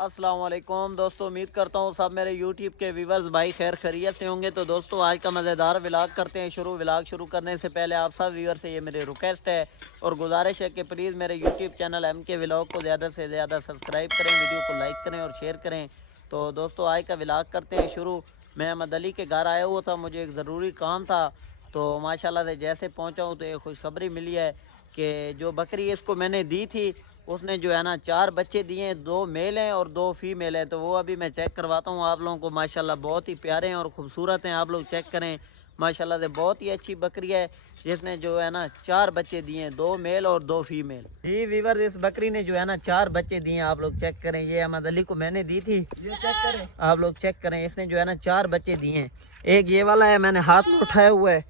अस्सलाम वालेकुम दोस्तों, उम्मीद करता हूँ सब मेरे यूट्यूब के व्यूवर्स भाई खैर खैरियत से होंगे। तो दोस्तों आज का मज़ेदार व्लॉग करते हैं शुरू। व्लॉग शुरू करने से पहले आप सब व्यूवर से ये मेरी रिक्वेस्ट है और गुजारिश है कि प्लीज़ मेरे यूट्यूब चैनल MK व्लॉग को ज़्यादा से ज़्यादा सब्सक्राइब करें, वीडियो को लाइक करें और शेयर करें। तो दोस्तों आज का व्लॉग करते हैं शुरू। मैं अहमद अली के घर आया हुआ था, मुझे एक ज़रूरी काम था। तो माशाल्लाह से जैसे पहुँचा हूँ तो एक खुशखबरी मिली है कि जो बकरी इसको मैंने दी थी उसने जो है ना 4 बच्चे दिए हैं, 2 मेल हैं और 2 फीमेल हैं। तो वो अभी मैं चेक करवाता हूँ आप लोगों को। माशाल्लाह बहुत ही प्यारे हैं और ख़ूबसूरत हैं, आप लोग चेक करें। माशाल्लाह से बहुत ही अच्छी बकरी है जिसने जो है ना 4 बच्चे दिए हैं, 2 मेल और 2 फीमेल। जी वीवर, इस बकरी ने जो है ना 4 बच्चे दिए हैं, आप लोग चेक करें। ये अहमद अली को मैंने दी थी, ये चेक करें, आप लोग चेक करें। इसने जो है ना 4 बच्चे दिए हैं। एक ये वाला है, मैंने हाथ में उठाया हुआ है,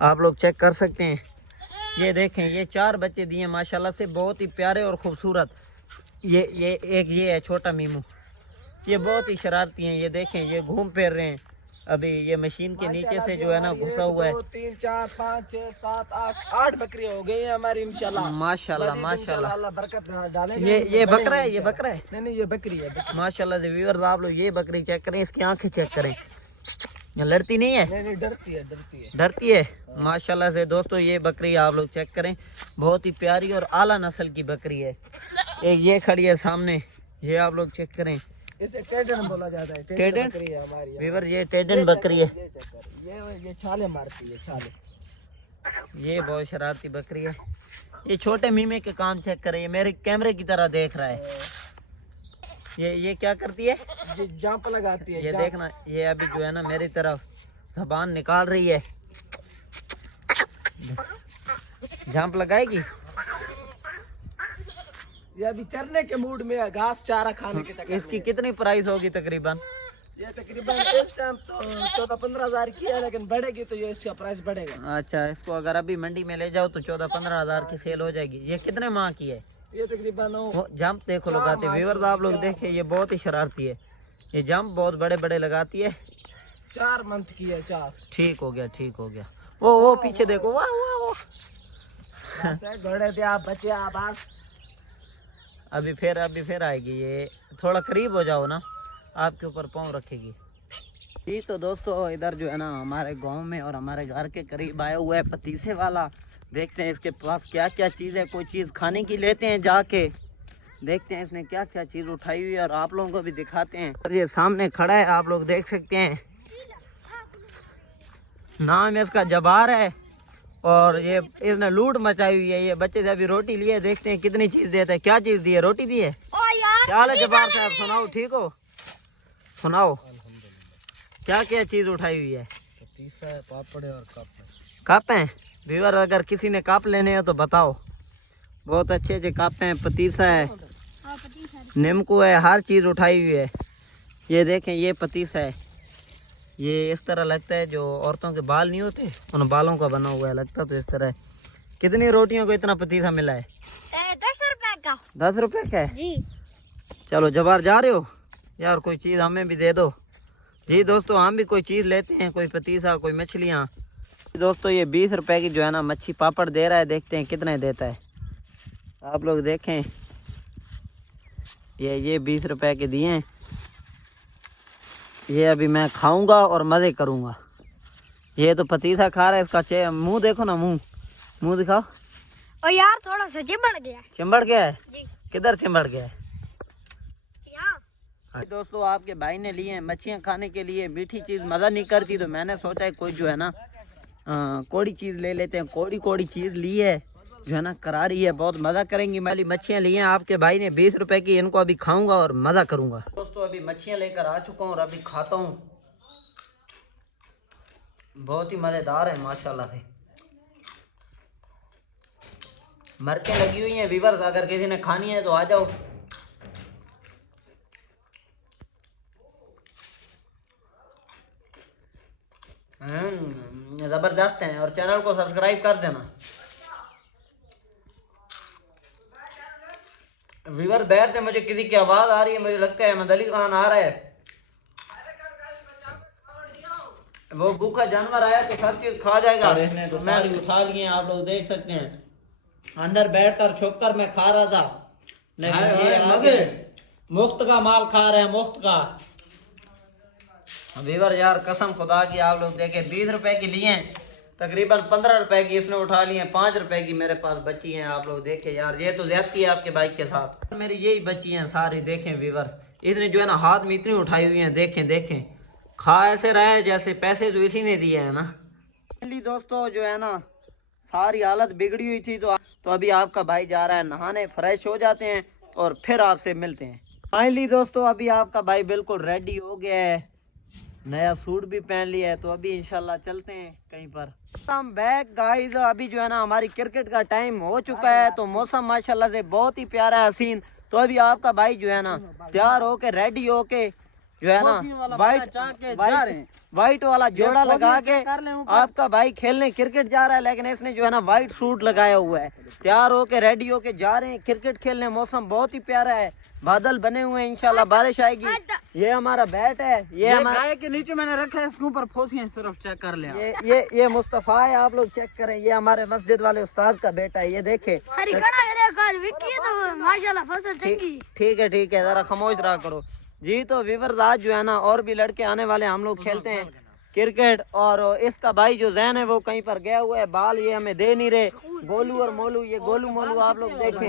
आप लोग चेक कर सकते हैं। ये देखें, ये 4 बच्चे दिए माशाल्लाह से, बहुत ही प्यारे और खूबसूरत। ये एक ये है छोटा मीमू, ये बहुत ही शरारती हैं। ये देखें, ये घूम फिर रहे हैं। अभी ये मशीन के नीचे से जो है ना घुसा हुआ है। 2 3 4 5 6 7 8 बकरियां हो गई हैं हमारी इंशाल्लाह। माशाल्लाह माशाल्लाह, अल्लाह बरकत डालेगा। ये बकरा है, ये बकरा है। नहीं ये बकरी है। माशाल्लाह से व्यूअर्स, आप लोग ये बकरी चेक करें, इसकी आंखें चेक करें। ये लड़ती नहीं है? नहीं डरती है, डरती है। माशाल्लाह से दोस्तों ये बकरी आप लोग चेक करें, बहुत ही प्यारी और आला नस्ल की बकरी है। एक ये खड़ी है सामने, ये आप लोग चेक करें। इसे टेडन बोला जाता है। टेडन बकरी है हमारी। वीवर, ये टेडन बकरी है। ये छाले मारती है, छाले। ये बहुत शरारती बकरी है। ये छोटे मीमे के काम चेक करें, ये मेरे कैमरे की तरह देख रहा है। ये क्या करती है? ये जंप लगाती है। ये देखना, ये अभी जो है ना मेरी तरफ जबान निकाल रही है, जंप लगाएगी। ये अभी चरने के मूड में है, घास चारा खाने के तक। इसकी कितनी प्राइस होगी तकरीबन? ये तकरीबन इस टाइम तो 14-15 हज़ार की है, लेकिन बढ़ेगी तो ये इसका प्राइस बढ़ेगा। अच्छा, इसको अगर अभी मंडी में ले जाओ तो 14-15 हज़ार की सेल हो जाएगी। ये कितने माह की है? ये तकरीबन जंप देखो लगाते हैं व्यूअर्स, आप लोग देखें, ये बहुत ही शरारती है। ये जंप बहुत बड़े बड़े लगाती है। 4 मंथ की है। 4 ठीक हो गया, ठीक हो गया। वो पीछे देखो, वाह वाह वाह। घोड़े थे आप, बच्चे आप बस। अभी फिर आएगी। ये थोड़ा करीब हो जाओ ना, आपके ऊपर पाँव रखेगी। जी तो दोस्तों इधर जो है ना हमारे गांव में और हमारे घर के करीब आया हुआ है पतीसे वाला। देखते हैं इसके पास क्या क्या चीज़ है, कोई चीज़ खाने की लेते हैं जाके, देखते हैं इसने क्या क्या चीज़ उठाई हुई है और आप लोगों को भी दिखाते हैं। और ये सामने खड़ा है, आप लोग देख सकते हैं, नाम इसका जबार है और ये इसने लूट मचाई हुई है। ये बच्चे से अभी रोटी लिए, देखते हैं कितनी चीज़ देता है। क्या चीज़ दी है? रोटी दी है। क्या हाल है जबार साहब, सुनाओ, ठीक हो? सुनाओ क्या क्या चीज़ उठाई हुई है? पतीसा, पापड़ और कप हैं व्यूअर, अगर किसी ने कप लेने हैं तो बताओ, बहुत अच्छे अच्छे कप हैं। पतीसा है, नींबू है, हर चीज़ उठाई हुई है। ये देखें, ये पतीसा है, ये इस तरह लगता है जो औरतों के बाल नहीं होते, उन बालों का बना हुआ है, लगता तो इस तरह है। कितनी रोटियों को इतना पतीसा मिला है? 10 रुपए का। 10 रुपए का है जी। चलो जबार जा रहे हो यार, कोई चीज़ हमें भी दे दो। जी दोस्तों, हम भी कोई चीज़ लेते हैं, कोई पतीसा, कोई मछलियाँ। दोस्तों ये 20 रुपए की जो है ना मच्छी पापड़ दे रहा है, देखते हैं कितने देता है। आप लोग देखें, ये 20 रुपए के दिए हैं। ये अभी मैं खाऊंगा और मज़े करूंगा। ये तो पतीसा खा रहा है, इसका मुंह देखो ना, मुंह दिखाओ। और यार थोड़ा सा चिंबड़ गया है। चिंबड़ गया है? जी। किधर चिंबड़ गया है? यहाँ। दोस्तों आपके भाई ने लिए हैं मच्छियाँ खाने के लिए। मीठी चीज़ मज़ा नहीं करती, तो मैंने सोचा है कोई जो है ना कोड़ी चीज़ ले लेते हैं। कोड़ी चीज़ ली है जो है ना, करारी है, बहुत मज़ा करेंगी। मैंने मच्छियाँ ली हैं आपके भाई ने 20 रुपए की, इनको अभी खाऊंगा और मज़ा करूंगा। दोस्तों अभी मच्छियाँ लेकर आ चुका हूँ और अभी खाता हूँ। बहुत ही मज़ेदार है माशाल्लाह से, मरकें लगी हुई हैं व्यूअर्स, अगर किसी ने खानी है तो आ जाओ। ज़बरदस्त हैं और चैनल को सब्सक्राइब कर देना। व्यूअर बैर से मुझे किसी की आवाज़ आ रही है, मुझे लगता है अहमद अली खान आ रहा है। वो भूखा जानवर आया तो सब चीज़ खा जाएगा। तो मैं भी उठा लिए, आप लोग देख सकते हैं। अंदर बैठकर छुप कर मैं खा रहा था, लेकिन मुफ्त का माल खा रहे हैं, मुफ्त का। वीवर यार कसम खुदा की आप लोग देखें, 20 रुपए की लिए हैं, तकरीबन 15 रुपए की इसने उठा ली है, 5 रुपए की मेरे पास बची हैं। आप लोग देखें यार, ये तो ज्यादती है आपके बाइक के साथ। मेरी यही बची हैं सारी, देखें वीवर, इसने जो है ना हाथ में इतनी उठाई हुई है, देखें देखें, खा ऐसे रहे जैसे पैसे जो इसी ने दिए है ना। दोस्तों जो है ना सारी हालत बिगड़ी हुई थी, तो अभी आपका भाई जा रहा है नहाने, फ्रेश हो जाते हैं और फिर आपसे मिलते हैं। फाइनली दोस्तों अभी आपका भाई बिल्कुल रेडी हो गया है, नया सूट भी पहन लिया है, तो अभी इंशाल्लाह चलते हैं कहीं पर। हम बैक गाइस, अभी जो है ना हमारी क्रिकेट का टाइम हो चुका है, तो मौसम माशाल्लाह से बहुत ही प्यारा है, हसीन। तो अभी आपका भाई जो है ना तैयार होके रेडी होके जो है ना वाइट वाला जोड़ा लगा के आपका भाई खेलने क्रिकेट जा रहा है, लेकिन इसने जो है ना वाइट सूट लगाया हुआ है, तैयार होके रेडी होके जा रहे हैं क्रिकेट खेलने। मौसम बहुत ही प्यारा है, बादल बने हुए हैं, इंशाल्लाह बारिश आएगी। ये हमारा बैट है, ये हमारे के नीचे मैंने रखा है, इसके ऊपर फोसियां सिर्फ चेक कर लें। ये मुस्तफा है, आप लोग चेक करें, ये हमारे मस्जिद वाले उस्ताद का बेटा है, ये देखे। ठीक है, जरा खामोश रहा करो जी। तो वीवर आज जो है ना और भी लड़के आने वाले, हम लोग खेलते हैं क्रिकेट, और इसका भाई जो जैन है वो कहीं पर गया हुआ है, बाल ये हमें दे नहीं रहे, गोलू और मोलू, ये गोलू मोलू आप लोग देखें।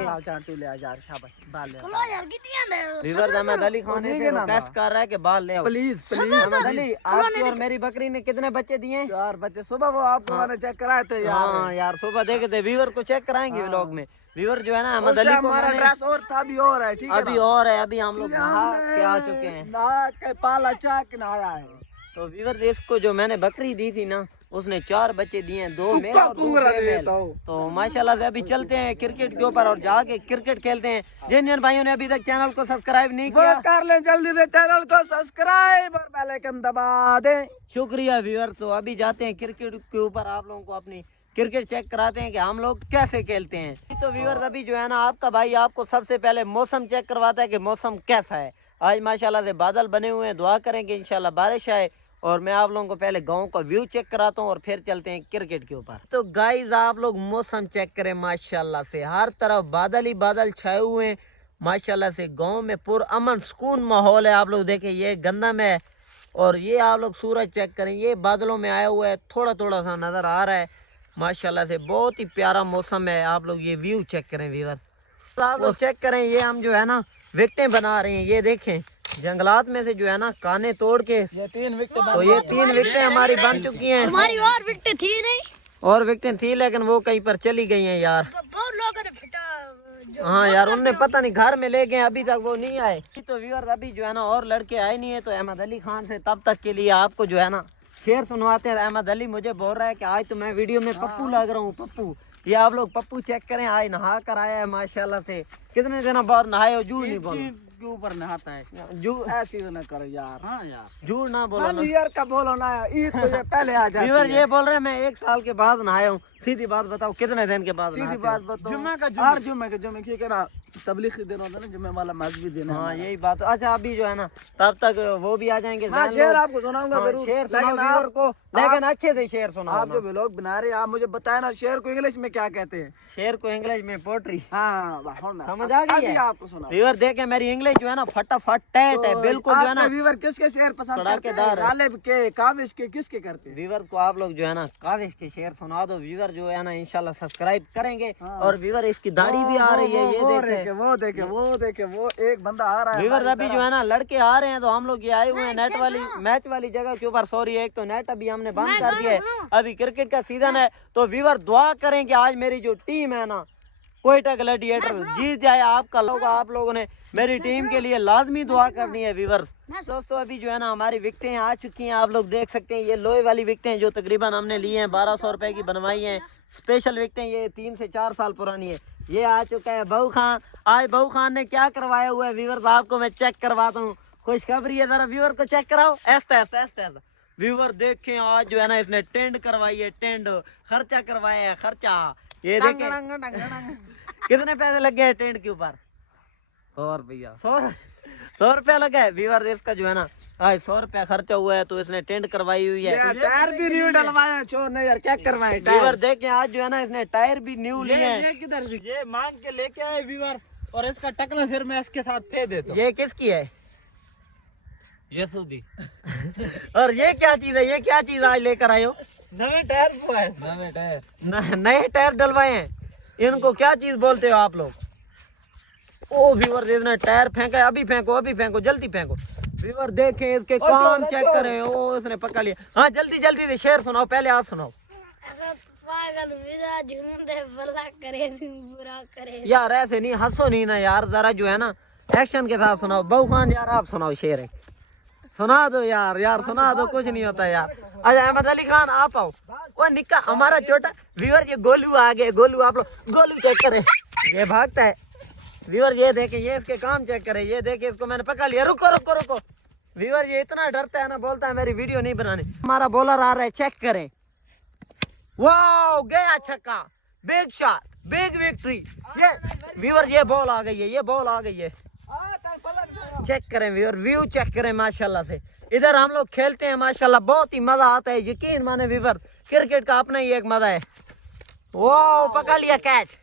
वीवर अहमद अली खान से रिक्वेस्ट कर रहा है कि बाल ले आओ प्लीज। अहमद अली, आपकी और मेरी बकरी ने कितने बच्चे दिए? 4 बच्चे। सुबह वो आपको मैंने चेक कराए थे यार। हाँ यार सुबह देखे थे, वीवर को चेक कराएंगे व्लॉग में। वीवर जो है ना अहमद अली को हमारा ड्रेस और था, अभी और है, ठीक है, अभी और है, अभी हम लोग नहा के आ चुके हैं, नहा के पाला चाक नहाया है। तो वीवर इसको जो मैंने बकरी दी थी ना, उसने 4 बच्चे दिए हैं, 2 मेल और 2 फीमेल। तो माशाल्लाह से अभी चलते हैं क्रिकेट के ऊपर और जाके क्रिकेट खेलते हैं। जिन जिन भाइयों ने अभी तक चैनल को सब्सक्राइब नहीं किया, कर लें जल्दी से चैनल को सब्सक्राइब और बेल आइकन दबा दें। शुक्रिया वीवर। तो अभी जाते हैं क्रिकेट के ऊपर, आप लोगों को अपनी क्रिकेट चेक कराते हैं कि हम लोग कैसे खेलते हैं। तो व्यूअर्स अभी जो है ना आपका भाई आपको सबसे पहले मौसम चेक करवाता है कि मौसम कैसा है। आज माशाल्लाह से बादल बने हुए हैं, दुआ करेंगे इंशाल्लाह बारिश आए। और मैं आप लोगों को पहले गांव का व्यू चेक कराता हूँ और फिर चलते हैं क्रिकेट के ऊपर। तो गाइज आप लोग मौसम चेक करें, माशाल्लाह से हर तरफ बादल ही बादल छाए हुए हैं। माशाल्लाह से गाँव में पुरअमन सुकून माहौल है। आप लोग देखें ये गंदम है और ये आप लोग सूरज चेक करें, ये बादलों में आया हुआ है, थोड़ा थोड़ा सा नजर आ रहा है। माशाल्लाह से बहुत ही प्यारा मौसम है। आप लोग ये व्यू चेक करें व्यूअर, तो आप लोग चेक करें, ये हम जो है ना विकेटें बना रहे हैं। ये देखें जंगलात में से जो है ना काने तोड़ के ये 3 विकेट, तो ये 3 विकेटें हमारी बन चुकी हैं। हमारी और विकेट थी नहीं, और विकेटें थी लेकिन वो कहीं पर चली गई हैं यार। बहुत लोगों ने फिटा। हाँ यार उनने पता नहीं घर में ले गए, अभी तक वो नहीं आए। तो व्यूअर अभी जो है ना और लड़के आए नहीं है, तो अहमद अली खान से तब तक के लिए आपको जो है ना शेर सुनवाते हैं। अहमद अली मुझे बोल रहा है कि आज तो मैं वीडियो में पप्पू लग रहा हूँ, पप्पू। ये आप लोग पप्पू चेक करें, आज नहा कर आया है माशाल्लाह से। कितने दिन बाद नहाए हो? झूठ नहीं बोलो, के ऊपर नहाता है। झूठ ऐसी तो ना करो यार। हाँ यार झूठ ना बोलो ना। ईयर का बोलो ना, ईद तो ये पहले आ जाती व्यूअर है। ये बोल रहे हैं मैं 1 साल के बाद नहाया हूँ। सीधी बात बताओ कितने दिन के बाद? सीधी बात बताओ, जुम्मे का जुम्मे क्योंकि ना तबलीग के दिन होता है ना, जुम्मे वाला मजहबी दिन है। हाँ यही बात। अच्छा अभी जो है ना तब तक वो भी आ जाएंगे। मैं शेर आपको सुनाऊंगा जरूर, शेर सुनाओ व्यूअर को, लेकिन अच्छे से शेर सुनाओ। आप जो व्लॉग बना रहे हैं, आप मुझे बताए ना शेर को इंग्लिश में क्या कहते हैं? शेर को इंग्लिश में पोट्री। हाँ समझ आ गई है आपको सुना। व्यूअर देखे मेरी इंग्लिश जो है ना फटाफट टैट है बिल्कुल जो है ना। व्यूअर किसके शेर पसंद करते हैं? गालिब के, काविश के, किसके करते हैं? व्यूअर को आप लोग जो है ना काविश के शेर सुना दो। व्यूअर जो है ना इंशाल्लाह सब्सक्राइब करेंगे। और व्यूअर इसकी दाढ़ी भी आ रही है, ये देखे वो देखे वो एक बंदा आ रहा है। व्यूअर अभी जो है ना लड़के आ रहे हैं, तो हम लोग ये आए हुए हैं नेट वाली मैच वाली जगह के ऊपर। सॉरी एक तो नेट अभी हमने बंद कर दिया है, अभी क्रिकेट का सीजन है। तो व्यूअर दुआ करें कि आज मेरी जो टीम है ना कोयटा ग्लैडिएटर जीत जाए। आपका लोग आप लोगों ने मेरी टीम के लिए लाजमी दुआ करनी है व्यूअर। दोस्तों अभी जो है ना हमारी विकेटें आ चुकी हैं, आप लोग देख सकते हैं। ये लोहे वाली विकेटें जो तकरीबन हमने ली हैं 1200 रुपए की बनवाई हैं। स्पेशल विकेटें ये 3 से 4 साल पुरानी है। ये आ चुका है बहू खान। आज बहू खान ने क्या करवाया हुआ है व्यूअर आपको मैं चेक करवाता हूँ। खुशखबरी है, जरा व्यूअर को चेक कराओ। ऐसा व्यूअर देखें आज जो है ना इसने टेंट करवाई है, टेंट खर्चा करवाया है, खर्चा। ये देखें कितने पैसे लग गए टेंट के ऊपर? 100 रुपया। 100 रुपया लगा है व्यूअर। इसका जो है ना आज 100 रुपया खर्चा हुआ है, तो इसने टेंट करवाई हुई है। टायर भी न्यू डलवाया, चोर ने यार चेक करवाए व्यूअर देखें आज जो है ना इसने टायर भी न्यू लिए हैं। ये किधर से ये मांग के लेके आए व्यूअर। और इसका टकला सिर मैं इसके साथ फेंक देता हूँ। ये किसकी है? ये सूदी और ये क्या चीज है? ये क्या चीज आज लेकर आए हो? नवे टायर हुआ है, नवे टायर। नए टायर डलवाए हैं। इनको क्या चीज बोलते हो आप लोग? ओ व्यूअर, इसने टायर फेंका है। अभी फेंको, अभी फेंको, जल्दी फेंको। व्यूअर देखें इसके काम चेक करें। ओ इसने पकड़ लिया। हाँ जल्दी जल्दी से शेर सुनाओ, पहले आप सुनाओ। ऐसा पागल विदा झूमते भला करे बुरा करे। यार ऐसे नहीं, हंसो नहीं ना यार, जरा जो है ना एक्शन के साथ सुनाओ। बहू खान यार आप सुनाओ शेर है, सुना दो यार, यार सुना दो, कुछ नहीं होता यार। अच्छा अहमद अली खान आप आओ। वो निक्का हमारा छोटा व्यूअर, ये गोलू आ गए। गोलू आप लोग गोलू चेक करें, ये भागता है। व्यूअर ये देखे, ये इसके काम चेक करे। ये देखे, इसको मैंने पकड़ लिया। रुको रुको रुको। व्यूअर ये इतना डरता है ना, बोलता है मेरी वीडियो नहीं बनानी। हमारा बॉलर आ रहा है, चेक करें। वाओ गया छक्का, बिग शॉट, बिग विक्ट्री। ये व्यूअर ये बॉल आ गई है, ये बॉल आ गई है। चेक करें व्यूअर, व्यू चेक करें माशाल्लाह से। इधर हम लोग खेलते हैं माशाल्लाह, बहुत ही मजा आता है। यकीन माने व्यूअर, क्रिकेट का अपना ही एक मजा है। वो पकड़ लिया कैच।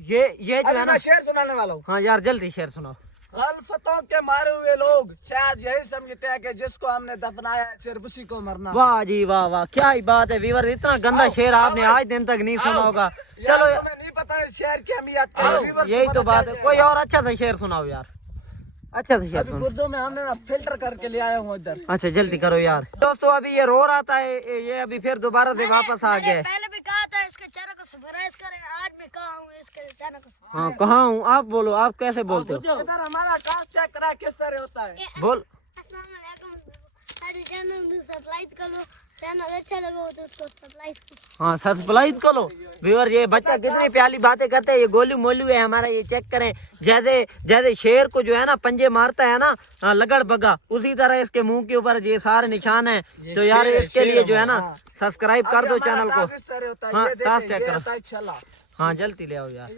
ये जो है ना, शेर सुनाने वाला हूँ। हाँ यार जल्दी शेर सुनाओ। गलफतों के मारे हुए लोग शायद यही समझते हैं कि जिसको हमने दफनाया है सिर्फ उसी को मरना। वाह जी वाह वाह, क्या ही बात है व्यूअर, इतना गंदा शेर आपने आज दिन तक नहीं सुना होगा। चलो यार तुम्हें नहीं पता शेर की अहमियत क्या है, व्यूअर्स को यही तो पता बात चल है। कोई और अच्छा सा शेर सुनाओ यार, अच्छा सा शेर अभी सुनाओ। उर्दू में हमने ना फिल्टर करके ले आया हूँ इधर। अच्छा जल्दी करो यार। दोस्तों अभी ये रो रहा था, ये अभी फिर दोबारा से वापस आ गया। पहले भी कहा था इसके चैनल को सब्सक्राइब करें, आज मैं कहा हूँ इसके चैनल को। हाँ कहाँ हूँ? आप बोलो, आप कैसे बोलते हो? इधर हमारा काम चेक करा किस तरह होता है। बोल। अस्सलाम वालेकुम। आज चैनल को सब्सक्राइब करो, चैनल अच्छा लगा हो तो उसको सब्सक्राइब करो। हाँ सब्सक्राइब करो। व्यूअर ये बच्चा कितनी प्याली बातें करते हैं। ये गोलू मोलू है हमारा, ये चेक करें। जैसे जैसे शेर को जो है ना पंजे मारता है ना लगड़ बगा, उसी तरह इसके मुंह के ऊपर ये सारे निशान है। तो यार इसके लिए जो है ना सब्सक्राइब कर दो चैनल को। इस तरह होता है। हाँ ये टास्क देखिए, चेक ये करो। होता है छला। हाँ जल्दी ले आओ यार,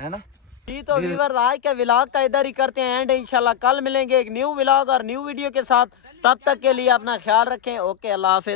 है ना। जी तो व्यूअर आज का व्लॉग का इधर ही करते हैं एंड। इंशाल्लाह कल मिलेंगे एक न्यू व्लॉग और न्यू वीडियो के साथ। तब तक के लिए अपना ख्याल रखें। ओके, अल्लाह हाफिज।